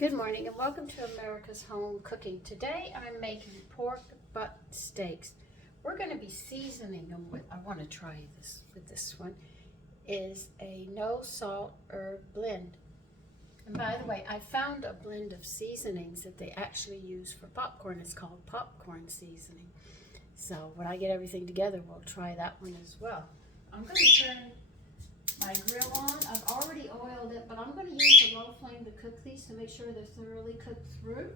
Good morning and welcome to America's Home Cooking. Today I'm making pork butt steaks. We're going to be seasoning them with, I want to try this with this one, is a no salt herb blend. And by the way, I found a blend of seasonings that they actually use for popcorn. It's called popcorn seasoning. So when I get everything together, we'll try that one as well. I'm going to turn my grill on. I've already oiled it, but I'm going to use a low flame to cook these to make sure they're thoroughly cooked through.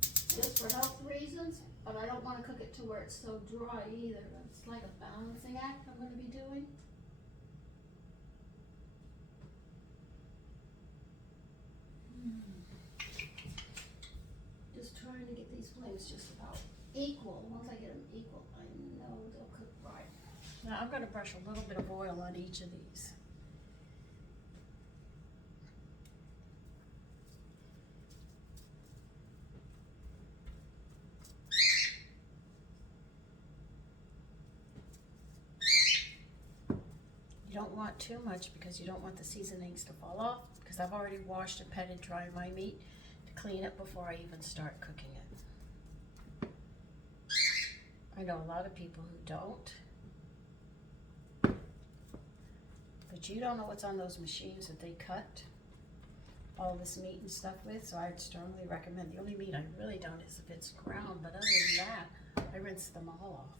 Just for health reasons, but I don't want to cook it to where it's so dry either. It's like a balancing act I'm going to be doing. Just trying to get these flames just about equal. Once I get them equal, I know they'll cook right. Now I'm going to brush a little bit of oil on each of these. You don't want too much because you don't want the seasonings to fall off, because I've already washed and petted dry my meat to clean it before I even start cooking it. I know a lot of people who don't. But you don't know what's on those machines that they cut all this meat and stuff with, so I'd strongly recommend. The only meat I really don't is if it's ground, but other than that, I rinse them all off.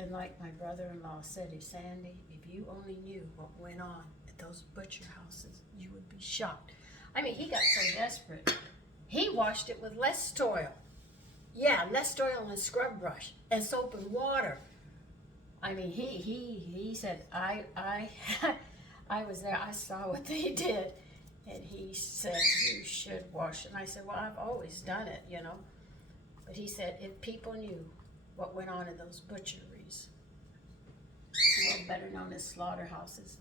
And like my brother-in-law said, Sandy, if you only knew what went on at those butcher houses, you would be shocked. I mean, he got so desperate, he washed it with less oil. Yeah, less oil and a scrub brush and soap and water. I mean, he said, I was there, I saw what they did. And he said, you should wash it. And I said, well, I've always done it, you know. But he said, if people knew what went on in those butcheries, well, better known as slaughterhouses,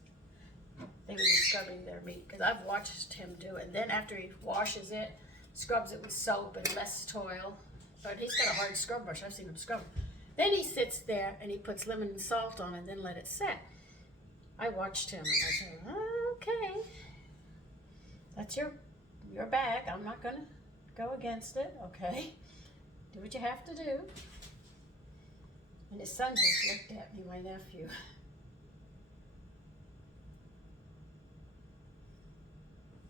they would be scrubbing their meat. Because I've watched him do it. And then after he washes it, scrubs it with soap and less oil. But he's got a hard scrub brush. I've seen him scrub it. Then he sits there and he puts lemon and salt on it and then let it set. I watched him and I said, okay, that's your bag. I'm not going to go against it, okay? Do what you have to do. And his son just looked at me, my nephew.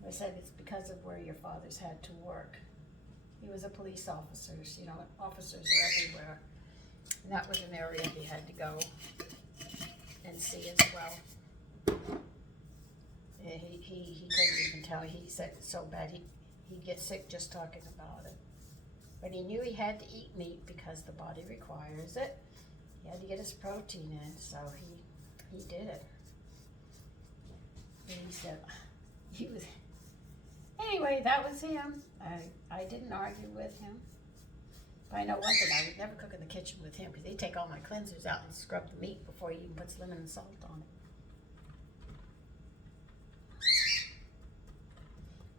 I said, it's because of where your father's had to work. He was a police officer, so, you know, officers are everywhere. And that was an area he had to go and see as well. And he couldn't even tell. He said it's so bad he'd get sick just talking about it. But he knew he had to eat meat because the body requires it. He had to get his protein in, so he did it. And he said, anyway, that was him. I didn't argue with him. But I know one thing, I would never cook in the kitchen with him because they take all my cleansers out and scrub the meat before he even puts lemon and salt on it.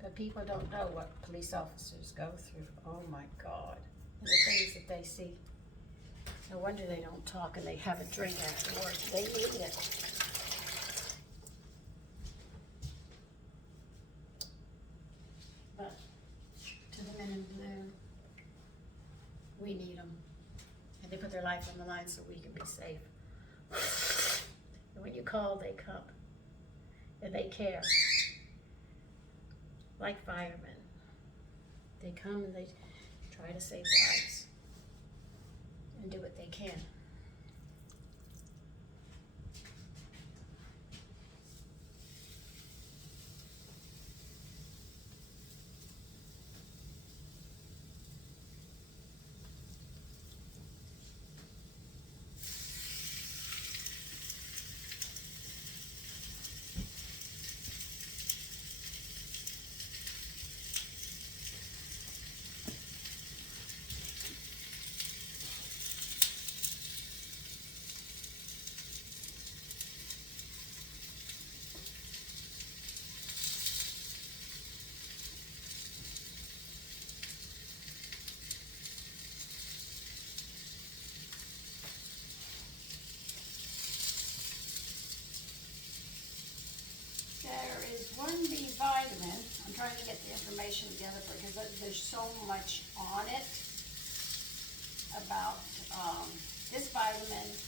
But people don't know what police officers go through. Oh my God. And the things that they see. No wonder they don't talk and they have a drink after work. They need it. But to the men in blue, we need them. And they put their life on the line so we can be safe. And when you call, they come. And they care. Like firemen. They come and they try to save lives. And do what they can. There is one B vitamin. I'm trying to get the information together because there's so much on it about this vitamin is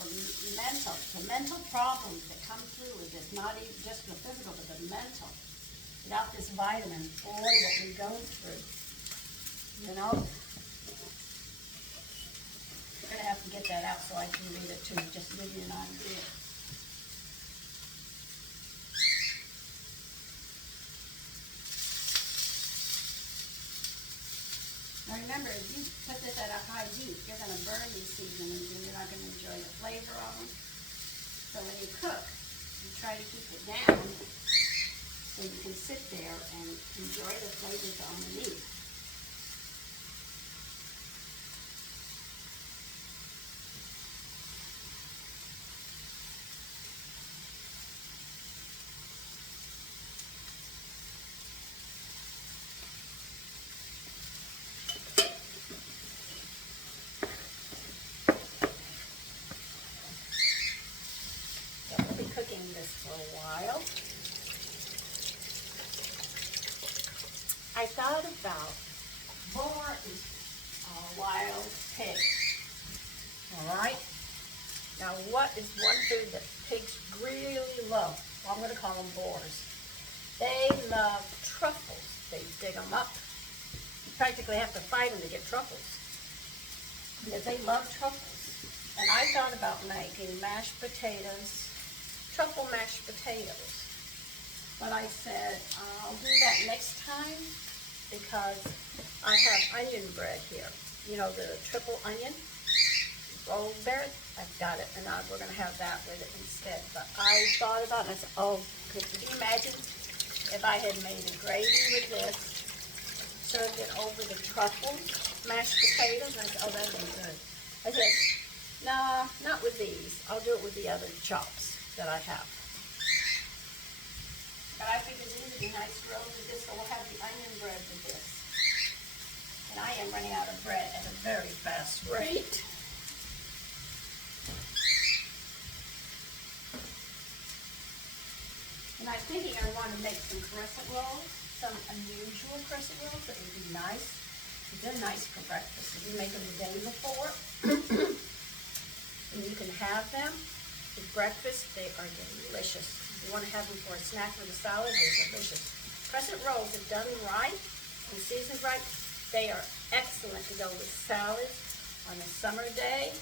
for mental problems that come through with this, not even just the physical, but the mental. Without this vitamin, boy, what we go through, you know? I'm gonna have to get that out so I can read it to you, just to give you an idea. Now remember, if you put this at a high heat, you're going to burn these seasonings and you're not going to enjoy the flavor of them. So when you cook, you try to keep it down so you can sit there and enjoy the flavors underneath. Cooking this for a while. I thought about boar is a wild pig. All right. Now, what is one food that pigs really love? Well, I'm going to call them boars. They love truffles. They dig them up. You practically have to fight them to get truffles because they love truffles. And I thought about making mashed potatoes. Truffle mashed potatoes. But I said, I'll do that next time because I have onion bread here. You know, the triple onion rolled bread. I've got it, and we're going to have that with it instead. But I thought about it, and I said, oh, could you imagine if I had made a gravy with this, served it over the truffles, mashed potatoes, and I said, oh, that would be good. I said, no, not with these. I'll do it with the other chops that I have. But I figured these would be nice rolls with this, so we'll have the onion bread with this. And I am running out of bread at a very fast rate. And I'm thinking I want to make some crescent rolls, some unusual crescent rolls that would be nice. They're nice for breakfast. If you make them the day before, and you can have them for breakfast, they are delicious. If you want to have them for a snack or a salad, they're delicious. Crescent rolls, if done right and seasoned right, they are excellent to go with salads on a summer day.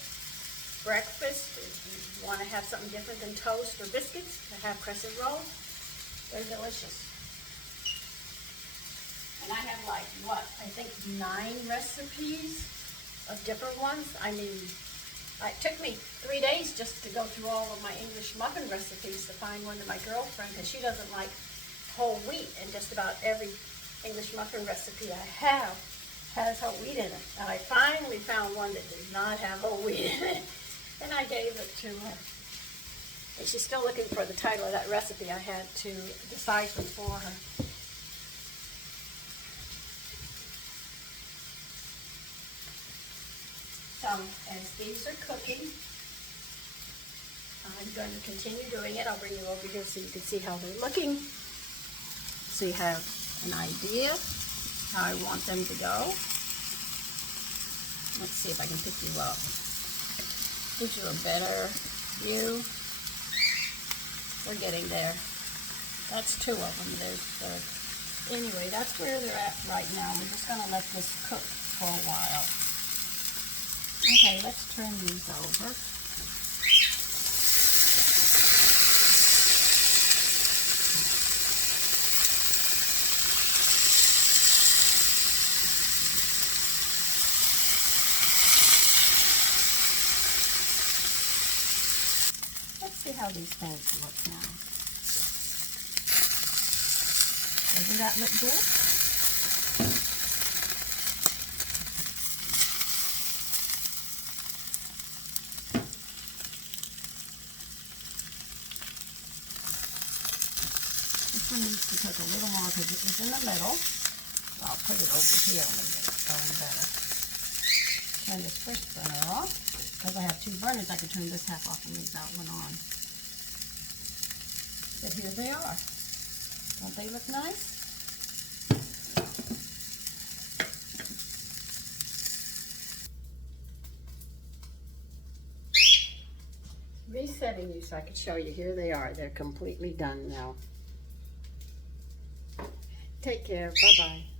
Breakfast, if you want to have something different than toast or biscuits, to have crescent rolls, they're delicious. And I have like, what, I think 9 recipes of different ones. I mean, it took me 3 days just to go through all of my English muffin recipes to find one to my girlfriend, because she doesn't like whole wheat, and just about every English muffin recipe I have has whole wheat in it. And I finally found one that did not have whole wheat in it, and I gave it to her. And she's still looking for the title of that recipe. I had to decipher for her. So, as these are cooking, I'm going to continue doing it. I'll bring you over here so you can see how they're looking. So you have an idea how I want them to go. Let's see if I can pick you up. Gives you a better view. We're getting there. That's 2 of them. There's anyway, that's where they're at right now. We're just going to let this cook for a while. Okay, let's turn these over. Let's see how these things look now. Doesn't that look good? Needs to cook a little more because it was in the middle. So I'll put it over here and get it going better. Turn this first burner off. Because I have 2 burners, I can turn this half off and leave that one on. But here they are. Don't they look nice? Resetting you so I can show you. Here they are. They're completely done now. Take care. Bye-bye.